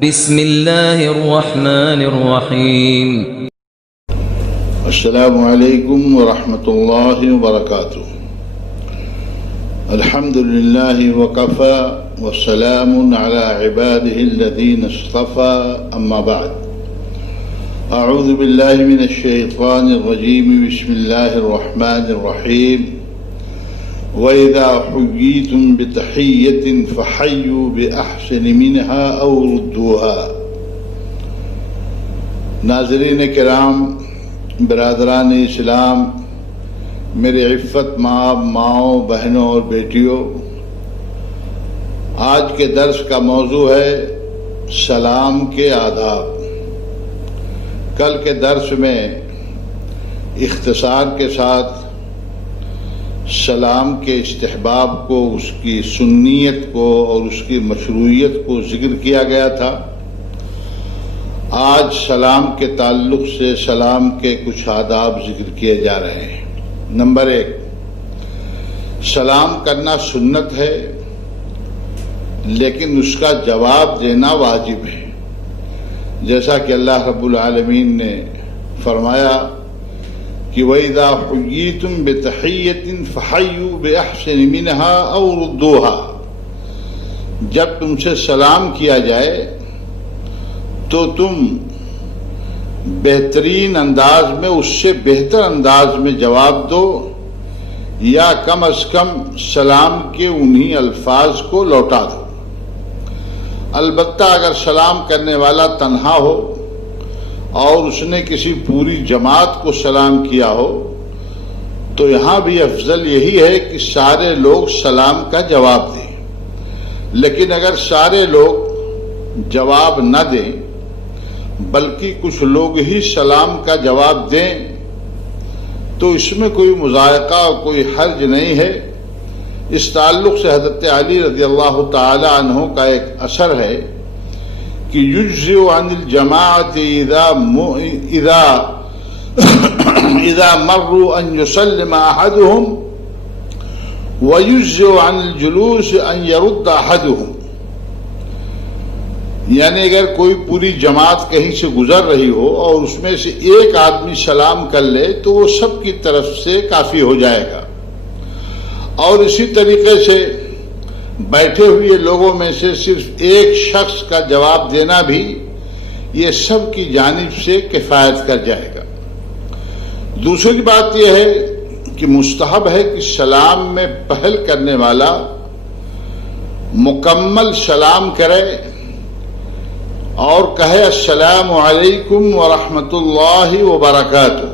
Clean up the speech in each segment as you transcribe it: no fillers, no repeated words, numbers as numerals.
بسم اللہ الرحمن الرحیم۔ السلام علیکم ورحمۃ اللہ وبرکاتہ۔ الحمد للہ وکفی والسلام علی عبادہ الذین اصطفی، اما بعد۔ اعوذ باللہ من الشیطان الرجیم، بسم اللہ الرحمن الرحیم۔ وَإِذَا حُيِّيتُم بِتَحِيَّةٍ فَحَيُّوا بِأَحْسَنَ مِنْهَا أَوْ رُدُّوهَا۔ ناظرین کرام، برادران اسلام، میرے عفت ماؤں، بہنوں اور بیٹیوں، آج کے درس کا موضوع ہے سلام کے آداب۔ کل کے درس میں اختصار کے ساتھ سلام کے استحباب کو، اس کی سنیت کو اور اس کی مشروعیت کو ذکر کیا گیا تھا۔ آج سلام کے تعلق سے سلام کے کچھ آداب ذکر کیے جا رہے ہیں۔ نمبر 1، سلام کرنا سنت ہے، لیکن اس کا جواب دینا واجب ہے، جیسا کہ اللہ رب العالمین نے فرمایا کہ وَإِذَا حُيِّيتُم بِتَحِيَّةٍ فَحَيُّوا بِأَحْسَنِ مِنْهَا أَوْ رُدُّوهَا۔ جب تم سے سلام کیا جائے تو تم بہترین انداز میں، اس سے بہتر انداز میں جواب دو، یا کم از کم سلام کے انہی الفاظ کو لوٹا دو۔ البتہ اگر سلام کرنے والا تنہا ہو اور اس نے کسی پوری جماعت کو سلام کیا ہو تو یہاں بھی افضل یہی ہے کہ سارے لوگ سلام کا جواب دیں۔ لیکن اگر سارے لوگ جواب نہ دیں بلکہ کچھ لوگ ہی سلام کا جواب دیں تو اس میں کوئی مضائقہ، کوئی حرج نہیں ہے۔ اس تعلق سے حضرت علی رضی اللہ تعالی عنہ کا ایک اثر ہے کہ یجزئ عن الجماعت اذا مروا ان يسلم احدهم ويجزئ عن الجلوس ان يرد احدهم۔ یعنی اگر کوئی پوری جماعت کہیں سے گزر رہی ہو اور اس میں سے ایک آدمی سلام کر لے تو وہ سب کی طرف سے کافی ہو جائے گا، اور اسی طریقے سے بیٹھے ہوئے لوگوں میں سے صرف ایک شخص کا جواب دینا بھی یہ سب کی جانب سے کفایت کر جائے گا۔ دوسری بات یہ ہے کہ مستحب ہے کہ سلام میں پہل کرنے والا مکمل سلام کرے اور کہے السلام علیکم ورحمۃ اللہ وبرکاتہ،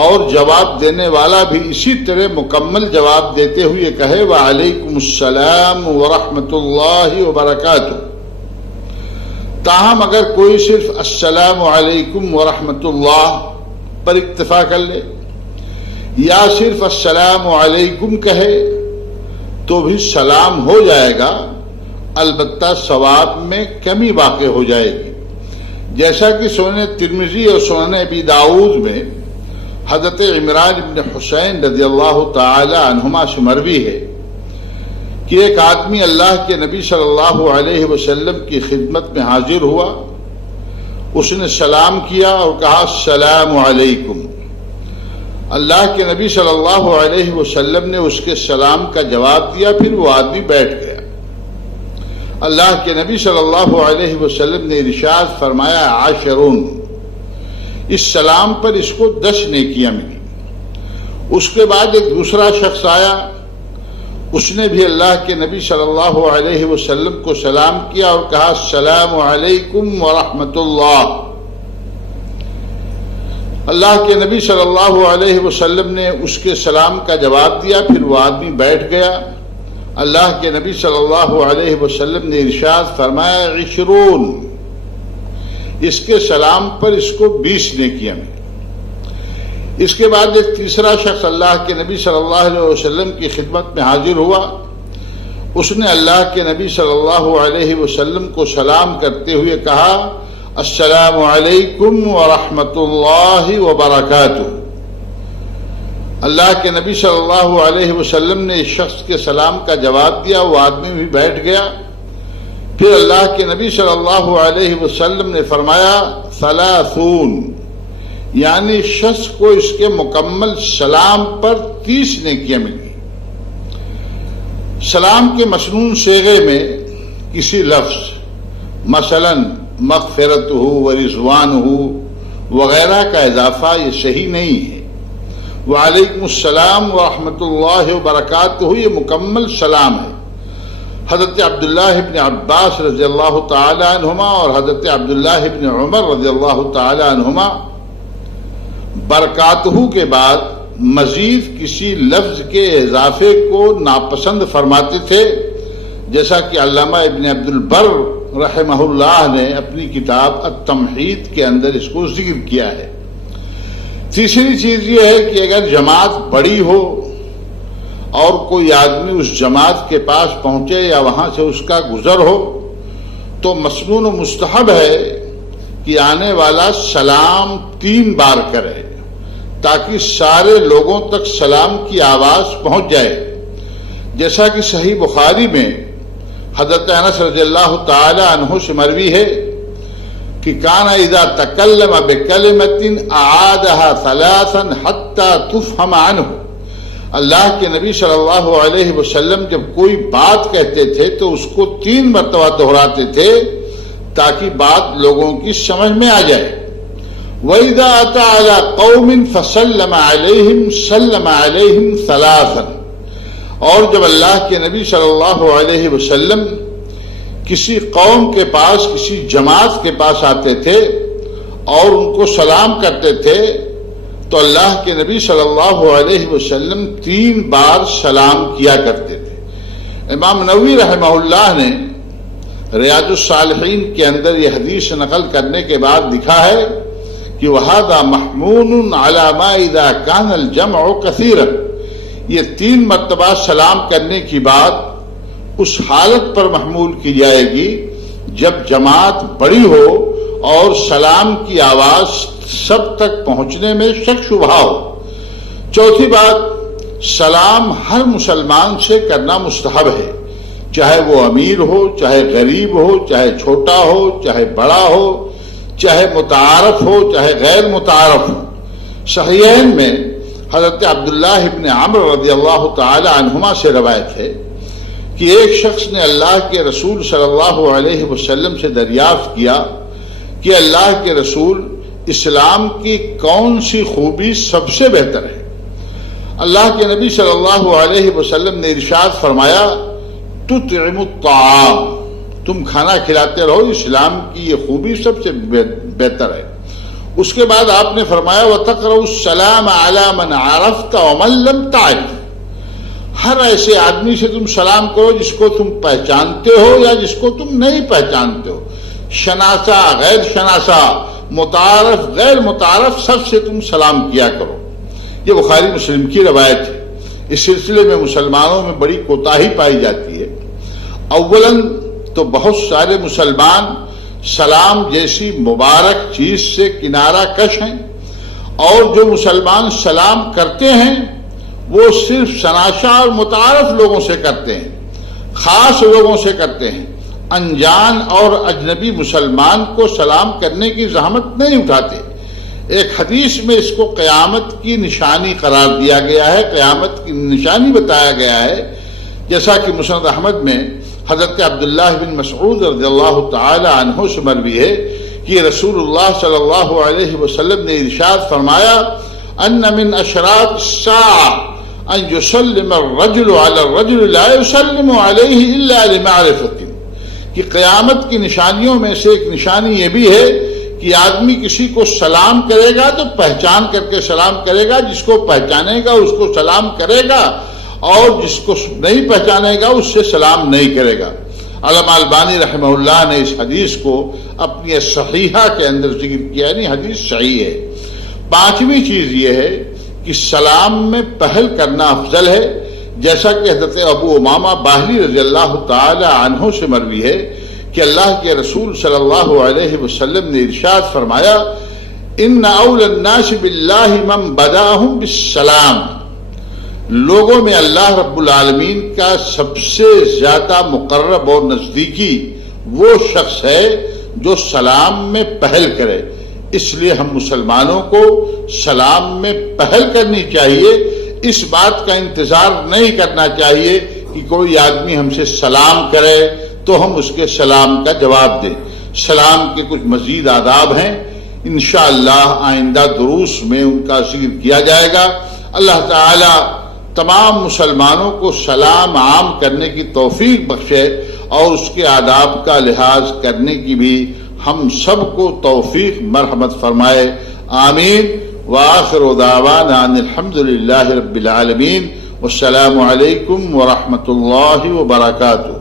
اور جواب دینے والا بھی اسی طرح مکمل جواب دیتے ہوئے کہے وعلیکم السلام ورحمۃ اللہ وبرکاتہ۔ تاہم اگر کوئی صرف السلام علیکم ورحمۃ اللہ پر اکتفا کر لے یا صرف السلام علیکم کہے تو بھی سلام ہو جائے گا، البتہ ثواب میں کمی واقع ہو جائے گی، جیسا کہ سنن ترمذی اور سنن ابی داؤد میں حضرت عمران بن حسین رضی اللہ تعالی عنہما سے مروی ہے کہ ایک آدمی اللہ کے نبی صلی اللہ علیہ وسلم کی خدمت میں حاضر ہوا۔ اس نے سلام کیا اور کہا السلام علیکم۔ اللہ کے نبی صلی اللہ علیہ وسلم نے اس کے سلام کا جواب دیا، پھر وہ آدمی بیٹھ گیا۔ اللہ کے نبی صلی اللہ علیہ وسلم نے ارشاد فرمایا عاشرون، اس سلام پر اس کو 10 نیکیاں ملی۔ اس کے بعد ایک دوسرا شخص آیا، اس نے بھی اللہ کے نبی صلی اللہ علیہ وسلم کو سلام کیا اور کہا السلام علیکم ورحمۃ اللہ۔ اللہ کے نبی صلی اللہ علیہ وسلم نے اس کے سلام کا جواب دیا، پھر وہ آدمی بیٹھ گیا۔ اللہ کے نبی صلی اللہ علیہ وسلم نے ارشاد فرمایا 20، اس کے سلام پر اس کو 20 نیکیاں ملی۔ اس کے بعد ایک تیسرا شخص اللہ کے نبی صلی اللہ علیہ وسلم کی خدمت میں حاضر ہوا۔ اس نے اللہ کے نبی صلی اللہ علیہ وسلم کو سلام کرتے ہوئے کہا السلام علیکم ورحمۃ اللہ وبرکاتہ۔ اللہ کے نبی صلی اللہ علیہ وسلم نے اس شخص کے سلام کا جواب دیا، وہ آدمی بھی بیٹھ گیا۔ پھر اللہ کے نبی صلی اللہ علیہ وسلم نے فرمایا ثلاثون، یعنی شخص کو اس کے مکمل سلام پر 30 نیکیاں ملی۔ سلام کے مسنون صیغے میں کسی لفظ مثلا مغفرت ہو و رضوان ہو وغیرہ کا اضافہ یہ صحیح نہیں ہے۔ وعلیکم السلام ورحمۃ اللہ وبرکاتہ یہ مکمل سلام ہے۔ حضرت عبداللہ ابن عباس رضی اللہ تعالی عنہما اور حضرت عبداللہ ابن عمر رضی اللہ تعالی عنہما برکاتہ کے بعد مزید کسی لفظ کے اضافے کو ناپسند فرماتے تھے، جیسا کہ علامہ ابن عبد البر رحمہ اللہ نے اپنی کتاب التمہید کے اندر اس کو ذکر کیا ہے۔ تیسری چیز یہ ہے کہ اگر جماعت بڑی ہو اور کوئی آدمی اس جماعت کے پاس پہنچے یا وہاں سے اس کا گزر ہو تو مسنون و مستحب ہے کہ آنے والا سلام 3 بار کرے تاکہ سارے لوگوں تک سلام کی آواز پہنچ جائے، جیسا کہ صحیح بخاری میں حضرت انس رضی اللہ تعالی عنہ سے مروی ہے کہ کان اذا تکلم بکلمۃ اعادها 3 حتى تفهم عنه، اللہ کے نبی صلی اللہ علیہ وسلم جب کوئی بات کہتے تھے تو اس کو 3 مرتبہ دہراتے تھے تاکہ بات لوگوں کی سمجھ میں آ جائے۔ وَإِذَا أَتَى عَلَى قَوْمٍ فَسَلَّمَ عَلَيْهِمْ سَلَّمَ عَلَيْهِمْ 3، اور جب اللہ کے نبی صلی اللہ علیہ وسلم کسی قوم کے پاس کسی جماعت کے پاس آتے تھے اور ان کو سلام کرتے تھے تو اللہ کے نبی صلی اللہ علیہ وسلم 3 بار سلام کیا کرتے تھے۔ امام نووی رحمہ اللہ نے ریاض الصالحین کے اندر یہ حدیث نقل کرنے کے بعد لکھا ہے کہ وَهَذَا مَحْمُولٌ عَلَى مَا إِذَا كَانَ الْجَمْعُ كَثِيرًا، یہ 3 مرتبہ سلام کرنے کی بات اس حالت پر محمول کی جائے گی جب جماعت بڑی ہو اور سلام کی آواز سب تک پہنچنے میں شک شبہ ہو۔ چوتھی بات، سلام ہر مسلمان سے کرنا مستحب ہے، چاہے وہ امیر ہو، چاہے غریب ہو، چاہے چھوٹا ہو، چاہے بڑا ہو، چاہے متعارف ہو، چاہے غیر متعارف ہو۔ صحیحین میں حضرت عبداللہ ابن عمر رضی اللہ تعالی عنہما سے روایت ہے کہ ایک شخص نے اللہ کے رسول صلی اللہ علیہ وسلم سے دریافت کیا کہ اللہ کے رسول، اسلام کی کون سی خوبی سب سے بہتر ہے؟ اللہ کے نبی صلی اللہ علیہ وسلم نے ارشاد فرمایا تطعم الطعام، تم کھانا کھلاتے رہو، اسلام کی یہ خوبی سب سے بہتر ہے۔ اس کے بعد آپ نے فرمایا وَتَقْرَؤُ السَّلَامَ عَلَى مَنْ عَرَفْتَ وَمَنْ لَمْ تَعْرِفْ، ہر ایسے آدمی سے تم سلام کرو جس کو تم پہچانتے ہو یا جس کو تم نہیں پہچانتے ہو، شناسا غیر شناسا، متعارف غیر متعارف، سب سے تم سلام کیا کرو۔ یہ بخاری مسلم کی روایت ہے۔ اس سلسلے میں مسلمانوں میں بڑی کوتاہی پائی جاتی ہے۔ اولاً تو بہت سارے مسلمان سلام جیسی مبارک چیز سے کنارہ کش ہیں، اور جو مسلمان سلام کرتے ہیں وہ صرف شناسا اور متعارف لوگوں سے کرتے ہیں، خاص لوگوں سے کرتے ہیں، انجان اور اجنبی مسلمان کو سلام کرنے کی زحمت نہیں اٹھاتے۔ ایک حدیث میں اس کو قیامت کی نشانی قرار دیا گیا ہے، قیامت کی نشانی بتایا گیا ہے، جیسا کہ مسند احمد میں حضرت عبداللہ بن مسعود رضی اللہ تعالی عنہ سے مروی ہے کہ رسول اللہ صلی اللہ علیہ وسلم نے ارشاد فرمایا ان من اشراط الساعة ان يسلم الرجل على الرجل لا يسلم عليه الا لمعرفة، کہ قیامت کی نشانیوں میں سے ایک نشانی یہ بھی ہے کہ آدمی کسی کو سلام کرے گا تو پہچان کر کے سلام کرے گا، جس کو پہچانے گا اس کو سلام کرے گا، اور جس کو نہیں پہچانے گا اس سے سلام نہیں کرے گا۔ علامہ البانی رحمہ اللہ نے اس حدیث کو اپنی صحیحہ کے اندر ذکر کیا، یعنی حدیث صحیح ہے۔ پانچویں چیز یہ ہے کہ سلام میں پہل کرنا افضل ہے، جیسا کہ حضرت ابو امامہ باہلی رضی اللہ تعالی عنہ سے مروی ہے کہ اللہ کے رسول صلی اللہ علیہ وسلم نے ارشاد فرمایا ان اول الناس باللہ من بداہم بالسلام، لوگوں میں اللہ رب العالمین کا سب سے زیادہ مقرب اور نزدیکی وہ شخص ہے جو سلام میں پہل کرے. اس لیے ہم مسلمانوں کو سلام میں پہل کرنی چاہیے. اس بات کا انتظار نہیں کرنا چاہیے کہ کوئی آدمی ہم سے سلام کرے تو ہم اس کے سلام کا جواب دیں. سلام کے کچھ مزید آداب ہیں، انشاءاللہ آئندہ دروس میں ان کا ذکر کیا جائے گا. اللہ تعالی تمام مسلمانوں کو سلام عام کرنے کی توفیق بخشے اور اس کے آداب کا لحاظ کرنے کی بھی ہم سب کو توفیق مرحمت فرمائے. آمین. وآخر دعوانا ان الحمد للہ رب العالمین. والسلام علیکم ورحمۃ اللہ وبرکاتہ.